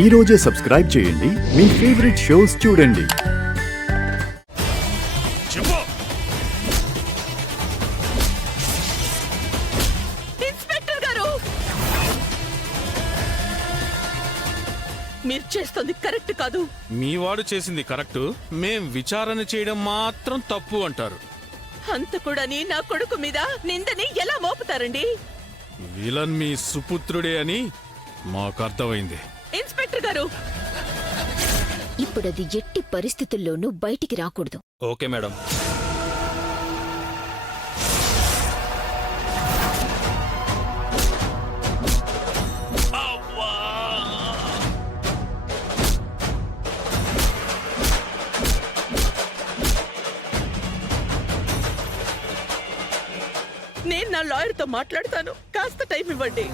ఈ రోజే సబ్స్క్రైబ్ చేయండి, మీ ఫేవరెట్ షోస్ చూడండి. ఇన్స్పెక్టర్ గారు, మీరు చేస్తుంది కరెక్ట్ కాదు. మీ వాడు చేసింది కరెక్ట్, మేం విచారణ చేయడం మాత్రం తప్పు అంటారు. హంతకుడని నా కొడుకు మీద నిందని ఎలా మోపుతారండి? విలన్ మీ సుపుత్రుడే అని మాకు అర్థమైంది. ఇన్స్పెక్టర్ గారు, ఇప్పుడది ఎట్టి పరిస్థితుల్లోనూ బయటికి రాకూడదు. Okay madam. నేను నా లాయర్తో మాట్లాడతాను, కాస్త టైం ఇవ్వండి.